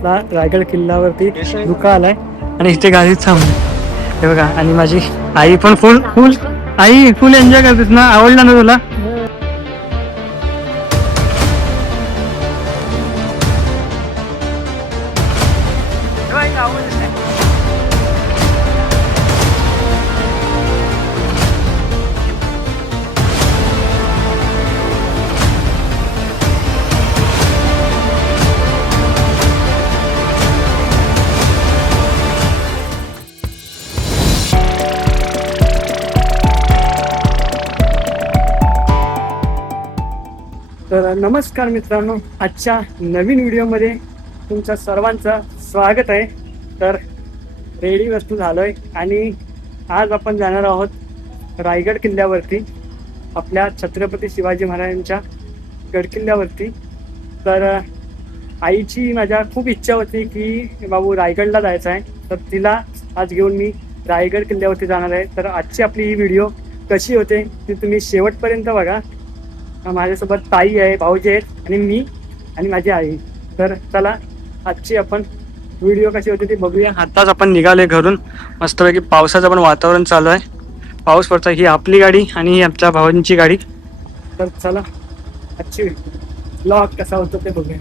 आपला रायगड किल्ल्यावरती धुका आलाय आणि इथे गाडी थांबली हे बघा. आणि माझी आई पण फुल एन्जॉय करतेस ना. आवडला ना तुला? तर नमस्कार मित्रांनो, आजच्या नवीन व्हिडिओमध्ये तुमच्या सर्वांचं स्वागत आहे. तर रेडी वस्तू झालोय आणि आज आपण जाणार आहोत रायगड किल्ल्यावरती, आपल्या छत्रपती शिवाजी महाराजांच्या गडकिल्ल्यावरती. तर आईची माझ्या खूप इच्छा होती की बाबू रायगडला जायचं आहे, तर तिला आज घेऊन मी रायगड किल्ल्यावरती जाणार आहे. तर आजची आपली ही व्हिडिओ कशी होते ती तुम्ही शेवटपर्यंत बघा. माझ्यासोबत ताई आहे, भाऊजी आहेत आणि मी आणि माझी आई. तर चला आजची आपण व्हिडिओ कशी होती ती बघूया. आताच आपण निघालोय घरून, मस्तपैकी पावसाचं पण वातावरण चालू आहे, पाऊस पडतो. ही आपली गाडी आणि ही आपल्या भावांची गाडी. तर चला आजची ब्लॉग कसा होतो ते बघूया.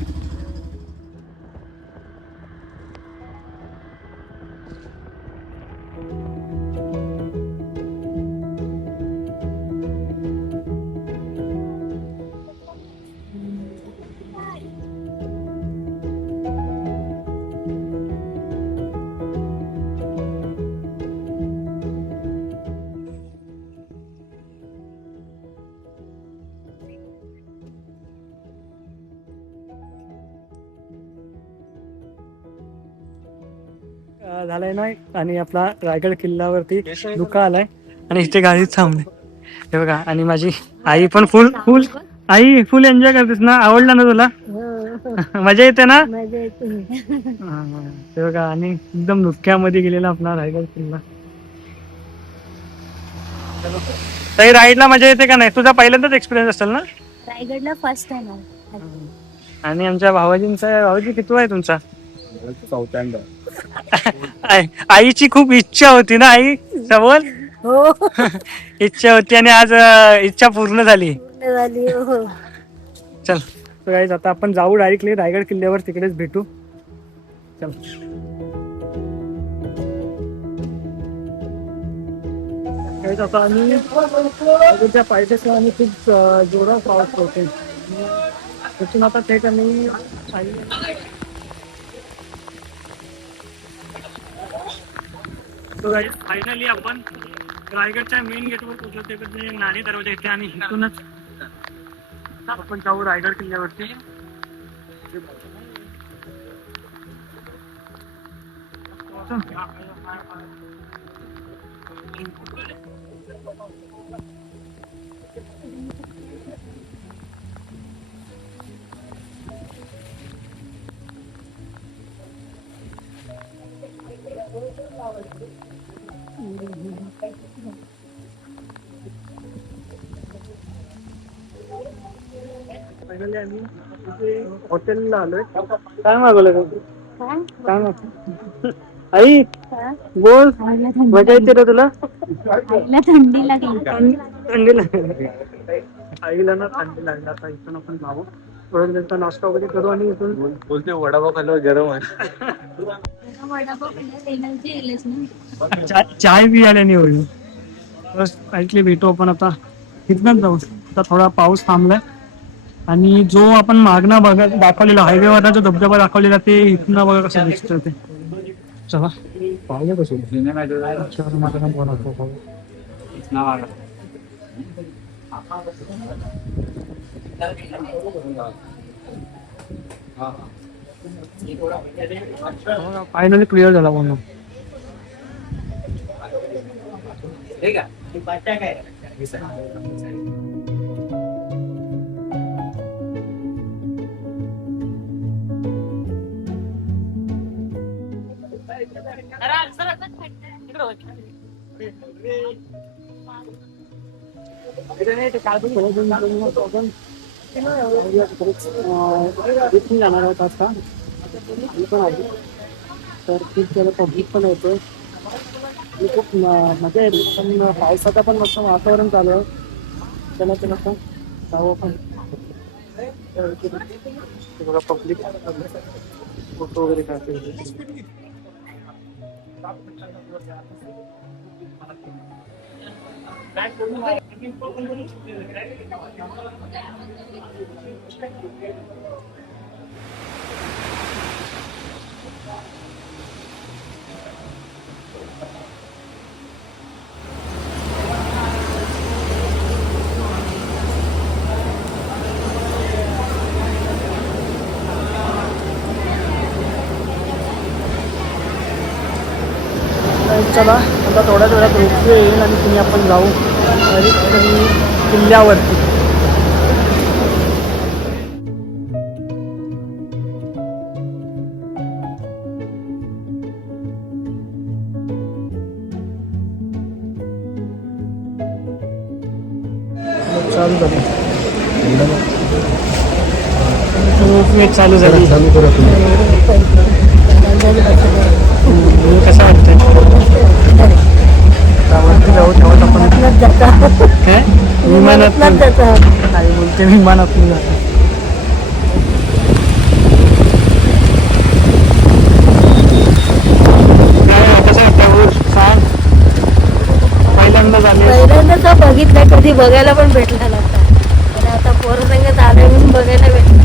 झालंय ना. आणि आपला रायगड किल्ल्यावरती धुका आलाय आणि इथे गाडी थांबली हे बघा. आणि माझी आई पण फुल एन्जॉय करतेस ना. आवडला ना तुला? मजा येते ना? हे बघा. आणि एकदम धुक्यामध्ये गेलेला आपला रायगड किल्ला. काही राईडला मजा येते का नाही? तुझा पहिल्यांदाच एक्सपिरियन्स असेल ना रायगडला? फर्स्ट टाइम आहे. आणि आमच्या भावाजी किती आहे तुमचा? चौथ्यांदा. आईची खूप इच्छा होती ना आई सबल? हो. इच्छा होती आणि आज इच्छा पूर्ण झाली. हो. चल तर गाईज आता आपण जाऊ डायरेक्टली रायगड किल्ल्यावर, तिकडेच भेटू. चल. आता आम्ही अगोदरच्या पायथ्यासह आणि खूप जोरात पाऊस पडते. तिथून आता थेट आम्ही फायनली आपण रायगडच्या मेन गेटवर पोहोचलो. तिकडे नाणी दरवाजा येते आणि इथूनच आपण जाऊ रायगड किल्ल्यावरती. फायनली आम्ही हॉटेलला आलोय. काय मागवलं? काय आई बोल, मजा येते का तुला? आईला थंडी लागली. आईला ना थंडी लागली. आता इथून आपण जाऊ, थोडं त्यांचा नाश्ता वगैरे करू आणि इथून बोलते वडापाव खाल्ल्यावर गरम आहे. चाय बी आल्याने होईल. बस ऐकले भेटू आपण आता. तिथनच जाऊ. आता थोडा पाऊस थांबलाय आणि जो आपण मागणं दाखवलेला हायवेवर जो धबधबा दाखवलेला ते इथनं बघा कसं दिसतं ते. चला पाहूया कसं. फायनली क्लिअर झाला म्हणून. जाणार आहोत आता. मी पण आली तर खूप सारं पब्लिक पण येतो आणि खूप मजा येते पण पावसाचं पण मस्त वातावरण चालू आहे. चला चला पण जाऊ आपण. बघा पब्लिक फोटो वगैरे काढते. चला आता थोड्याच वेळात रोपवे येईल आणि तुम्ही आपण जाऊ किल्ल्यावरती. चालू झाली रोपवे चालू झाली. कसं वाटतंय वरती जाऊ तेव्हा आपण काय विमानात नाही बोलते विमानात जातो. कसं वाटतं सांग पहिल्यांदा पहिल्यांदा बघितलं कधी बघायला पण भेटला नव्हता आणि आता पोरसंगत आले म्हणून बघायला भेटलं.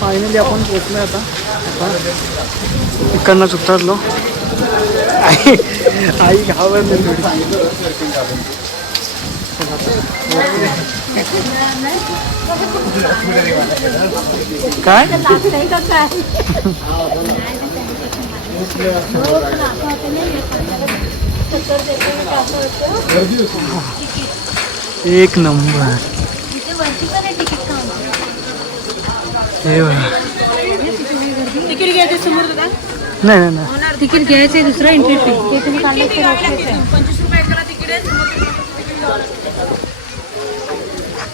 फायनली आपण पोचलोय आता. इकडनंच उतरलो. आई घाबरली थोडी. काय एक नंबर. तिकीट घ्यायचं समोर का नाही नाही नाही तिकीट घ्यायचं दुसरं एंट्री फी ते तुम्ही काढलं तर 25 रुपये तिकीट आहे.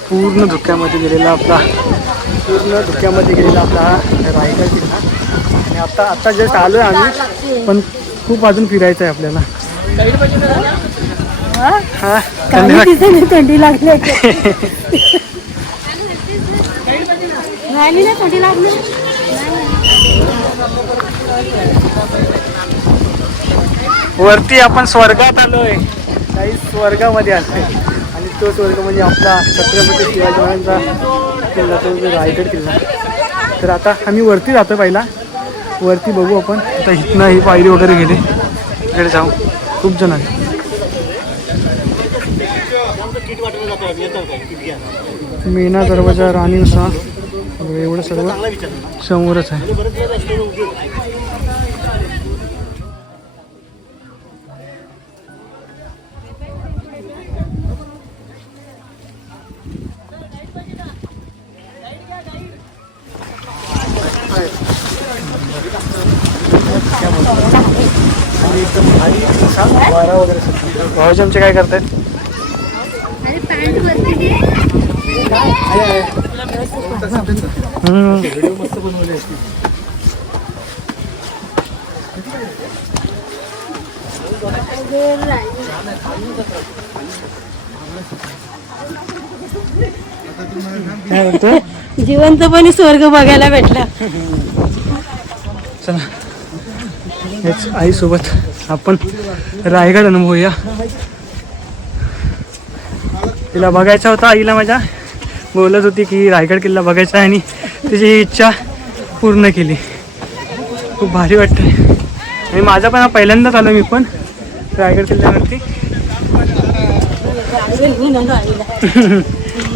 पूर्ण धुक्यामध्ये गेलेला आपला रायगड किल्ला. आणि आता जस्ट आलो आहे आम्ही पण खूप अजून फिरायचं आहे आपल्याला. थंडी लागली राहिली ना थंडी लागली. वरती आपण स्वर्गात आलोय. काही स्वर्गामध्ये आलोय आणि तो स्वर्ग म्हणजे आपला छत्रपती शिवाजी महाराजांचा किल्ला तो रायगड किल्ला. तर आता आम्ही वरती जातो. पहिला वरती बघू आपण. आता इथनं ही पायरी वगैरे गेली इकडे जाऊ. खूप जण आहे. मेना दरवाजा राणी उसा एवढं सर्व समोरच आहे. वारा वगैरे भाऊजी आमचे काय करतायत. व्हिडिओ मस्त बनवले असते. जिवंतपणे स्वर्ग बघायला भेटला. चला हेच आईसोबत आपण रायगड अनुभवूया. तिला बघायचा होता. आईला माझ्या बोलत होती की रायगड किल्ला बघायचा आहे आणि तिची इच्छा पूर्ण केली. खूप भारी वाटतं आणि माझा पण पहिल्यांदाच आलो मी पण रायगड किल्ल्यावरती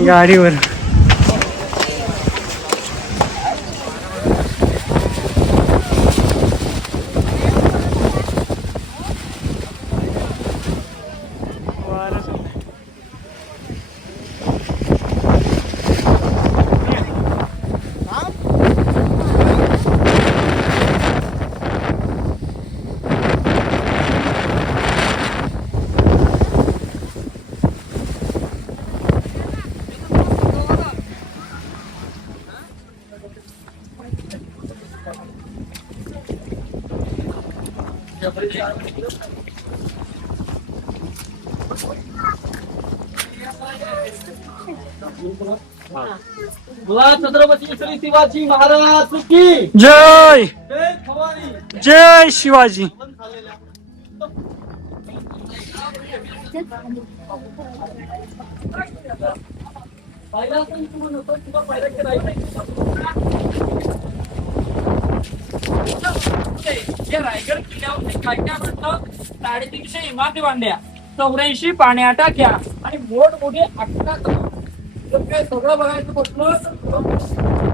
गाडीवर. बोला छत्रपती श्री शिवाजी महाराज की जय जय भवानी. जय शिवाजी. पहिला पण तू नव्हतं, तुला पहिला करायचं. या रायगड किल्ल्यावर काय काय म्हणतात 350 इमारती बांधल्या 84 पाण्या टाक्या आणि मोठमोठे 11 जर काय सगळं बघायचं म्हटलं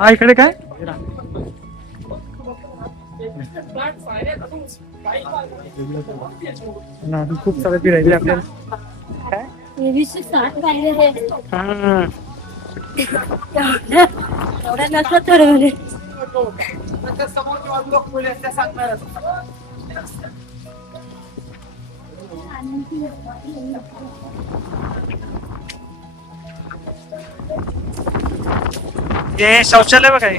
हा इकडे काय खूप सारे बी राहिले आपल्याला काय 360 पाहिजे हे हा एवढ्या नसलं तर म्हणजे हे शौचालय बघा हे.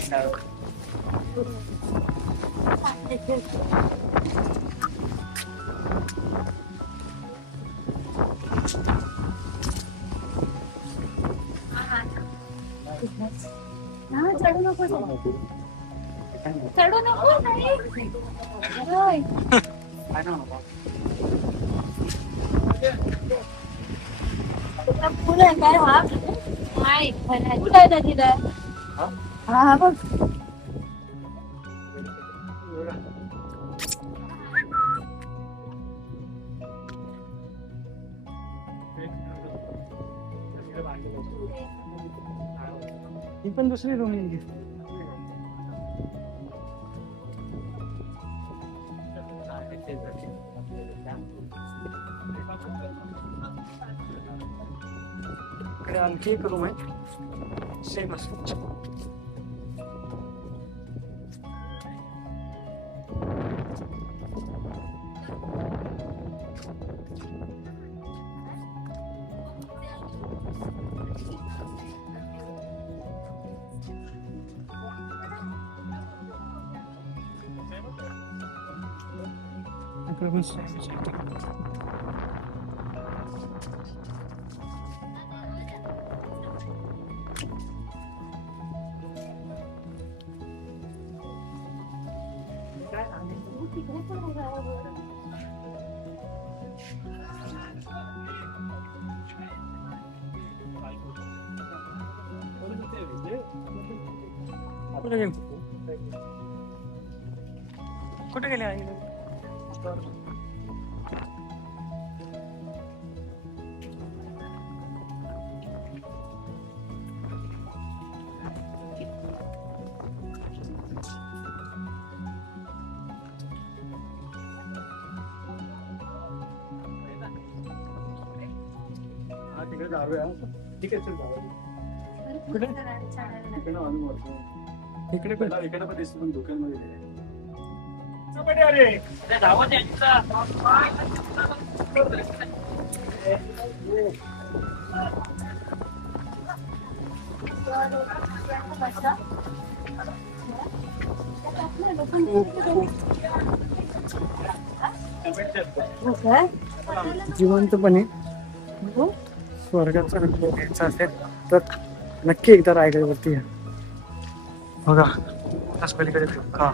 चढू नको चढू नको नाही फुल आहे काय हा नाही कुठं आहे ना तिथं हा बघ ही पण दुसरी रूम आहे. इकडे आणखी एक रूम आहे सेम असं. इकडे पण same आहे. कुठे गेले आई? इकडे पण दुकानमध्ये जिवंतपणे स्वर्गाचा अनुभव घ्यायचा असेल तर नक्की एकदा रायगडवरती या. बघा त्याच पलीकडे हा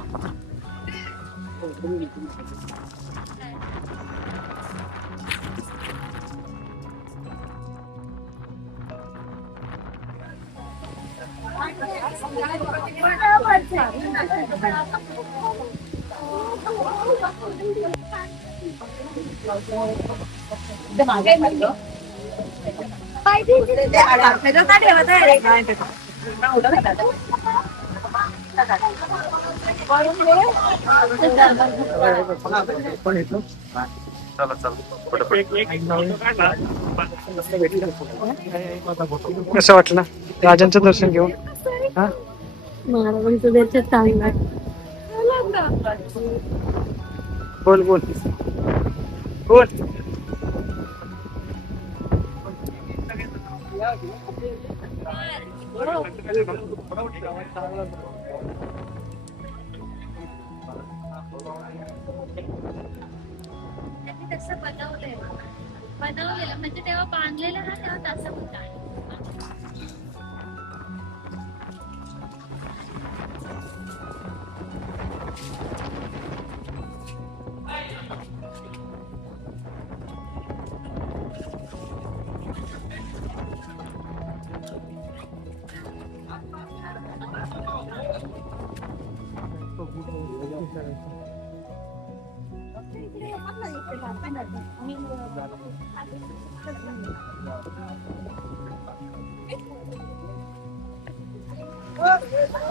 कसं वाटलं राजांचं दर्शन घेऊन? हा महाराजांचं दर्शन चांगलं बोल बोल बोल. त्यांनी तसं बनवलेलं म्हणजे तेव्हा बांधलेलं ना तेव्हा तसं होतं.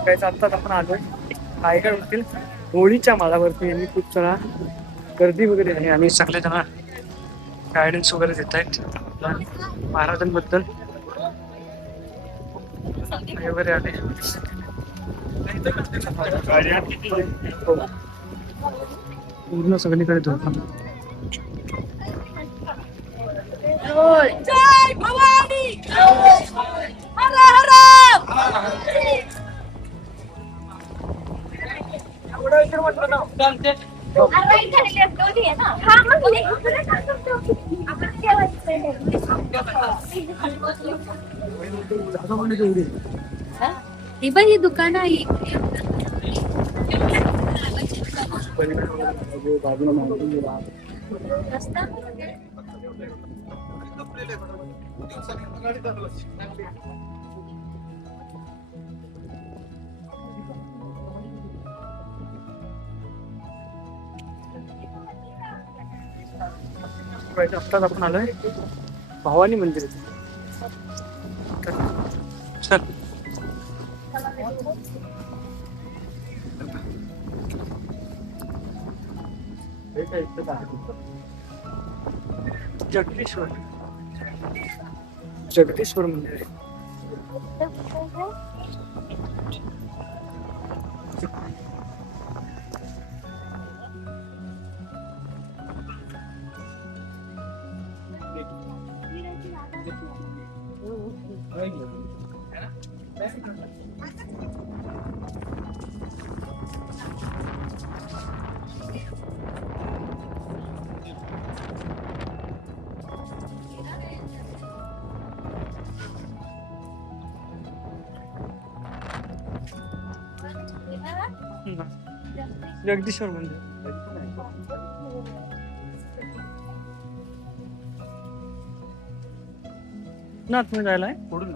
काय आत्ताच आपण आलोय रायगड होतील होळीच्या माळावरती यांनी खूप सारा गर्दी वगैरे आहे आणि सगळे जण गायडन्स वगैरे देत आहेत महाराजांबद्दल वगैरे आले. हो. पूर्ण सगळीकडे धोका. जय भवानी हर हर ही पण ही दुकान आहे. आत्ताच आपण आलोय भवानी मंदिर. चल जगदीश्वर जगदीश्वर मंदिर आहे. जगदीश्वर मंदिर ना तुम्ही जायला आहे पुढून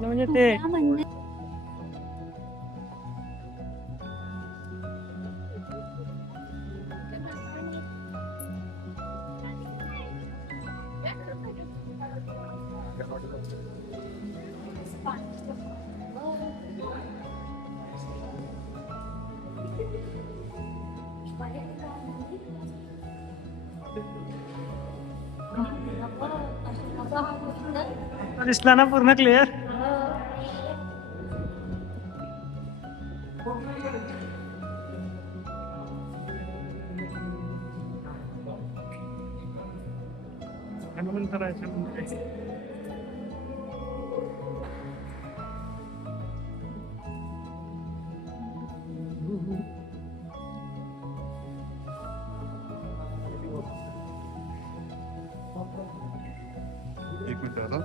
म्हणजे ते दिसला ना पूर्ण क्लिअर. हनुमंतरायचं मंदिर आहे. एक मिनिट आता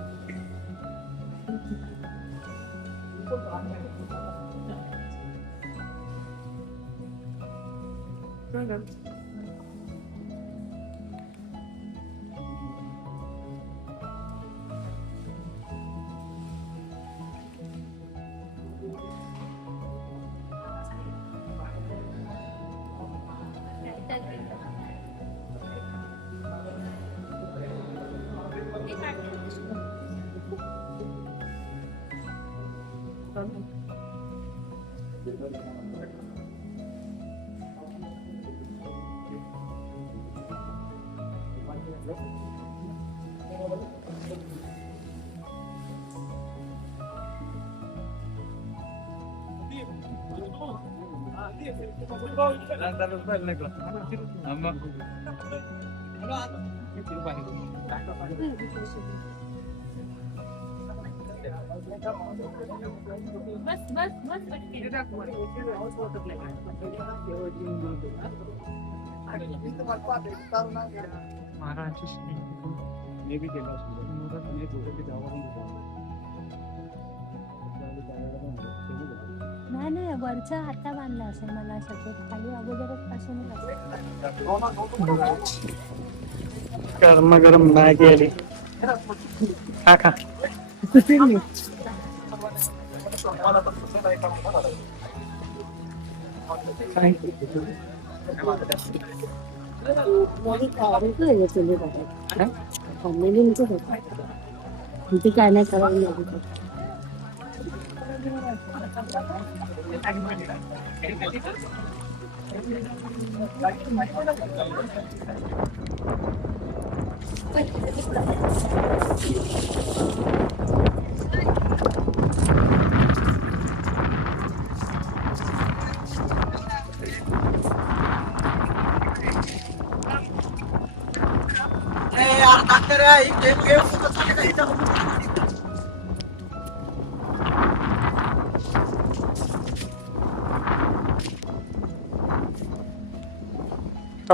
बस बस बस नाही नाही वरचा आता बांधला असेल मला असं खाली अगोदरच पासून गरम मॅगी आली खा खा काय नाही करायला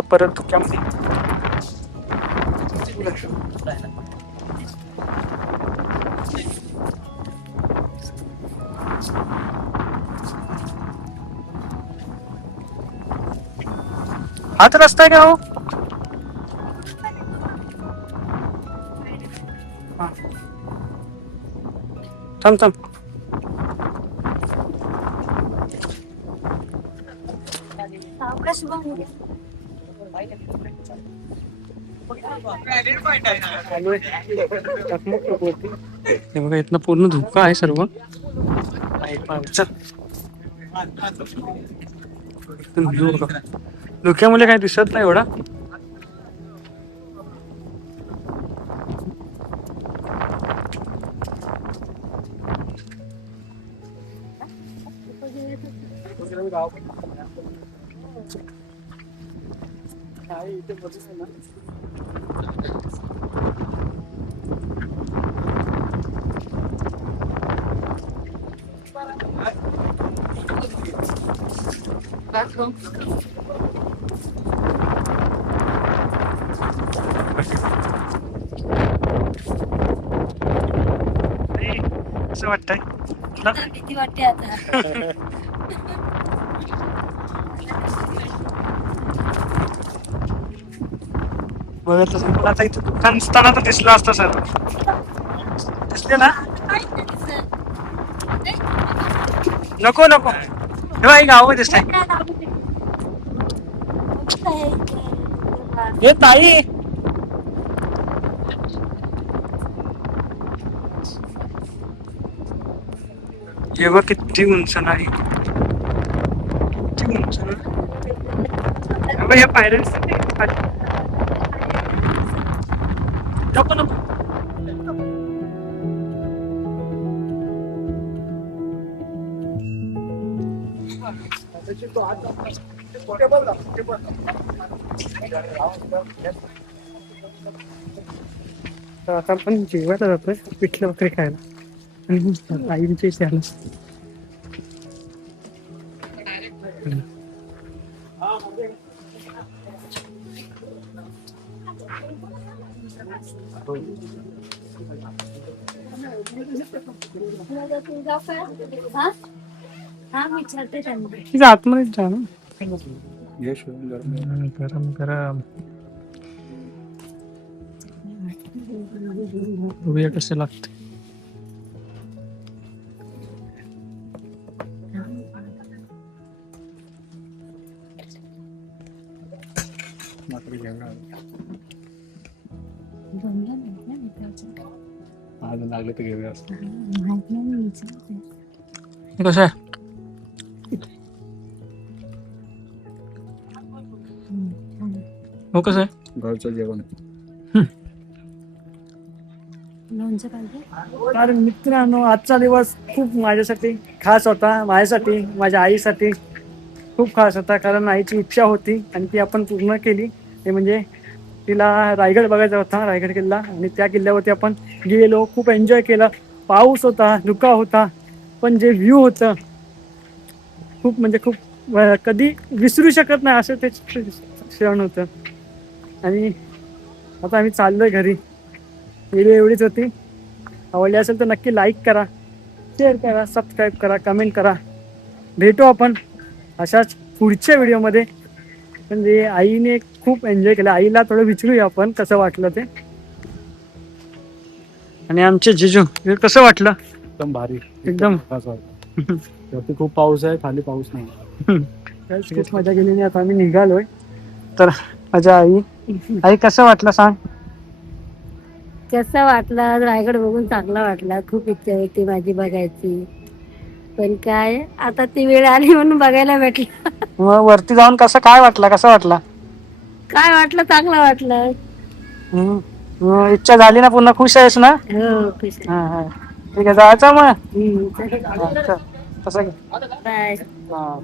परत धुक्यामध्ये हाच रस्ता आहे का हो हा. थांब थांब सावकाश हे बघा इथनं पूर्ण धुका आहे सर्व धुक्यामुळे काही दिसत नाही एवढा असं वाटतंय भीती वाटते आता बघत मला आता इथं दुकान असताना तर दिसलं असतं सर दिसले ना नको नको हे गाव दिसतंय हे ताई जेव्हा किती उंच नाही किती उंच ना या पायऱ्यांस नको नको तर आता आपण जेवायला जातोय पिठलं वगैरे खायला आणि आईंच्या इथे आलो हा विचारते त्यांना तिथे आतमध्येच जा ना गरम गरम बघूया कसं लागतं आज लागलं तर घेऊया. कसं आहे हो कसं आहे घरचं जेवण. लोणचं पाहिजे. तर मित्रांनो आजचा दिवस खूप माझ्यासाठी खास होता, माझ्यासाठी, माझ्या आईसाठी खूप खास होता. कारण आईची इच्छा होती आणि ती आपण पूर्ण केली. ते म्हणजे तिला रायगड बघायचा होता, रायगड किल्ला, आणि त्या किल्ल्यावरती आपण गेलो, खूप एन्जॉय केलं. पाऊस होता, धुका होता, पण जे व्ह्यू होतं खूप म्हणजे खूप कधी विसरू शकत नाही असं ते क्षण होतं. आणि आता आम्ही चाललोय घरी. व्हिडिओ एवढीच होती. आवडली असेल तर नक्की लाईक करा, शेअर करा, सबस्क्राईब करा, कमेंट करा. भेटू आपण अशाच पुढच्या व्हिडिओमध्ये. म्हणजे आईने खूप एन्जॉय केलं. आईला थोडं विचारूया आपण कसं वाटलं ते. आणि आमचे जिजू हे कसं वाटलं? एकदम भारी, एकदम. खास वाटलं. वरती खूप पाऊस आहे, खाली पाऊस नाही. खूप मजा गेली नाही. आता आम्ही निघालोय. तर माझ्या आई कसं वाटलं सांग? कसं वाटलं? रायगड बघून चांगला वाटला. खूप इच्छा होती माझी बघायची, पण काय आता ती वेळ आली म्हणून बघायला भेटलं. मग वरती जाऊन कसं वाटलं? काय वाटलं? चांगलं वाटलं. मग इच्छा झाली ना, पुन्हा खुश आहेस ना? हो खुश आहे. हा हा ठीक आहे, जायचं मग. चल. हा, चल. तसं बाय. हा.